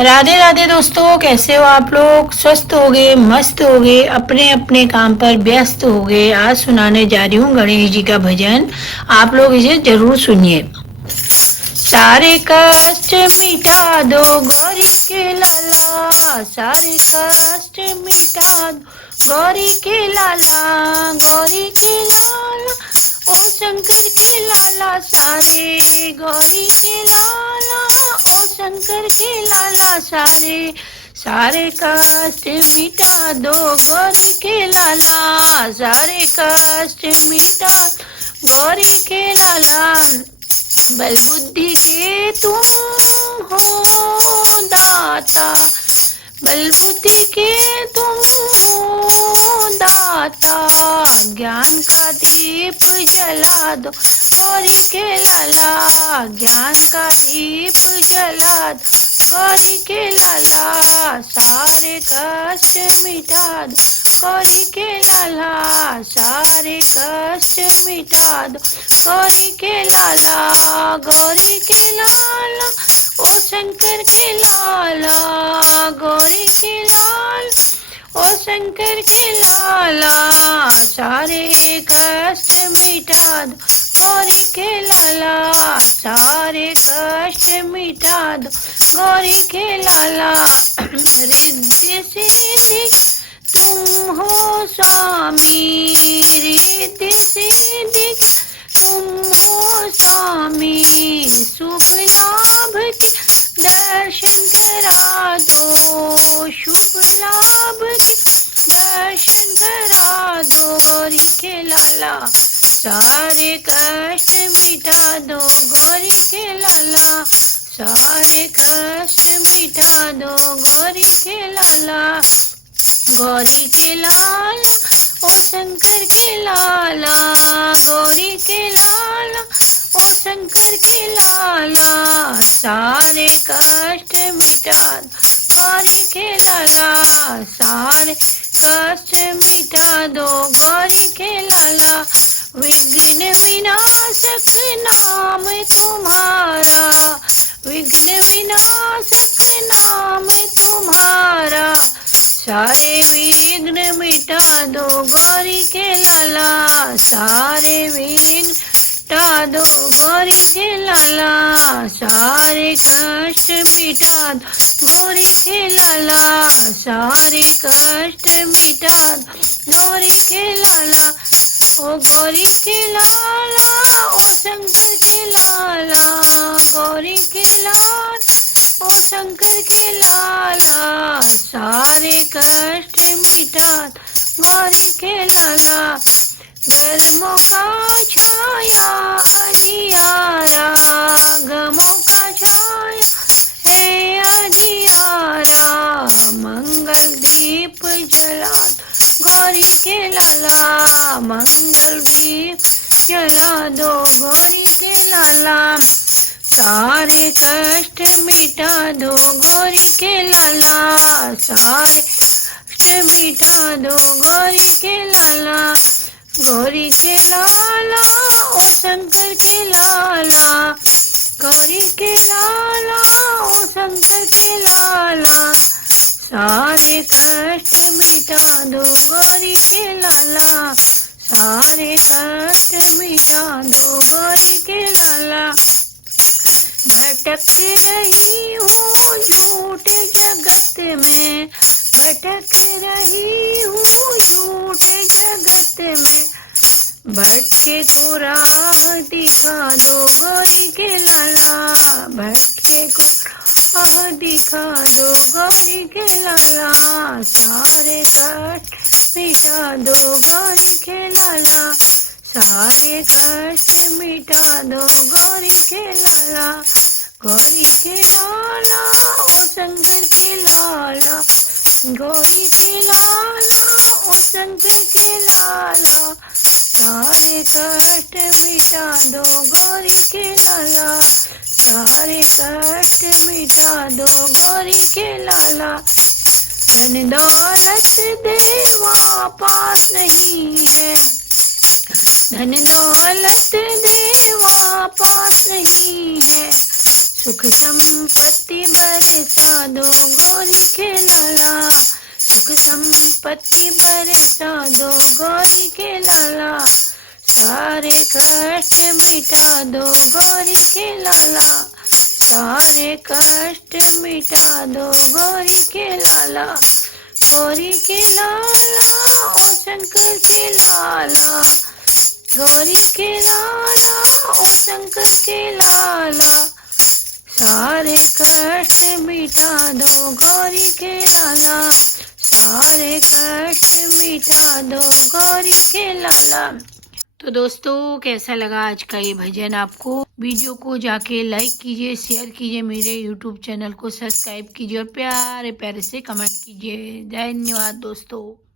राधे राधे दोस्तों, कैसे हो आप लोग? स्वस्थ हो गए, मस्त हो गए, अपने अपने काम पर व्यस्त हो गए। आज सुनाने जा रही हूँ गणेश जी का भजन। आप लोग इसे जरूर सुनिए। सारे कष्ट मिटा दो गौरी के लाला, सारे कष्ट मिटा दो गौरी के लाला, गौरी के लाला ओ शंकर के लाला, सारे गौरी के लाला ओ शंकर के लाला, सारे सारे कष्ट मिटा दो गौरी के लाला, सारे कष्ट मिटा गौरी के लाला। बल बुद्धि के तुम हो दाता, बल बुद्धि के तुम हो दाता, ज्ञान का दीप जला दो गौरी के लाला, ज्ञान का दीप जला दो गौरी के लाला, सारे कष्ट मिटा दो गौरी के लाला, सारे कष्ट मिटा दो गौरी के लाला, गौरी के लाला ओ शंकर के लाला, गौरी के लाल ओ शंकर के लाला, सारे कष्ट मिटा दो गौरी के लाला, सारे कष्ट मिटा दो गौरी के लाला। रिद्धि सिद्धि तुम हो स्वामी, रिद्धि सिद्धि तुम हो स्वामी, शुभ लाभ के दर्शन करा दो, शुभ लाभ के दर्शन करा दो गौरी के लाला, सारे कष्ट मिटा दो गौरी के लाला, सारे कष्ट मिटा दो गौरी के लाला, गौरी के लाला ओ शंकर के लाला, गौरी के लाला ओ शंकर के लाला, सारे कष्ट मिटा दो गौरी के लाला, सारे कष्ट मिटा दो गौरी के लाला। विघ्न विनाशक नाम तुम्हारा, विघ्न विनाशक नाम तुम्हारा, सारे विघ्न मिटा दो गौरी के लाला, सारे विघ्न मिटा दो गौरी के लाला, सारे कष्ट मिटा दो गौरी के लाला, सारे कष्ट मिटा दो गौरी के लाला, ओ गौरी के लाला ओ शंकर के लाला, गौरी के लाल ओ शंकर के लाला, सारे कष्ट मिटा गौरी के लाला। गर्मों का छाया अंधियारा, गमों का छाया है अंधियारा, मंगल दीप जला गौरी के लाला, मंगल दीप जला दो गौरी के लाला, सारे कष्ट मिटा दो गौरी के लाला, सारे कष्ट मिटा दो गौरी के लाला, गौरी के लाला ओ शंकर के लाला, गौरी के लाला ओ शंकर के लाला, सारे कष्ट मिटा दो गौरी के लाला, सारे कष्ट मिटा दो गौरी के लाला। भटक रही हूँ झूठे जगत में, भटक रही हूँ झूठे जगत में, भटके को राह दिखा दो गौरी के लाला, भटके को राह दिखा दो गौरी के लाला, सारे कष्ट मिटा दो गौरी के लाला, सारे कष्ट मिटा दो गौरी के लाला, गौरी के लाला ओ शंकर के लाला, गौरी के लाला ओ शंकर के लाला, सारे कष्ट मिटा दो गौरी के लाला, सारे कष्ट मिटा दो गौरी के लाला। धन दौलत देवा पास नहीं है, धन दौलत देवा पास नहीं है, सुख संपत्ति बरसा दो गौरी के लाला, सुख संपत्ति बरसा दो गौरी के लाला, सारे कष्ट मिटा दो गौरी के लाला, सारे कष्ट मिटा दो गौरी के लाला, गौरी के लाला ओ शंकर के लाला, गौरी के लाला ओ शंकर के लाला, सारे कष्ट मिटा दो गौरी के लाला, सारे कष्ट मिटा दो गौरी के लाला। तो दोस्तों कैसा लगा आज का ये भजन आपको? वीडियो को जाके लाइक कीजिए, शेयर कीजिए, मेरे यूट्यूब चैनल को सब्सक्राइब कीजिए और प्यारे प्यारे से कमेंट कीजिए। धन्यवाद दोस्तों।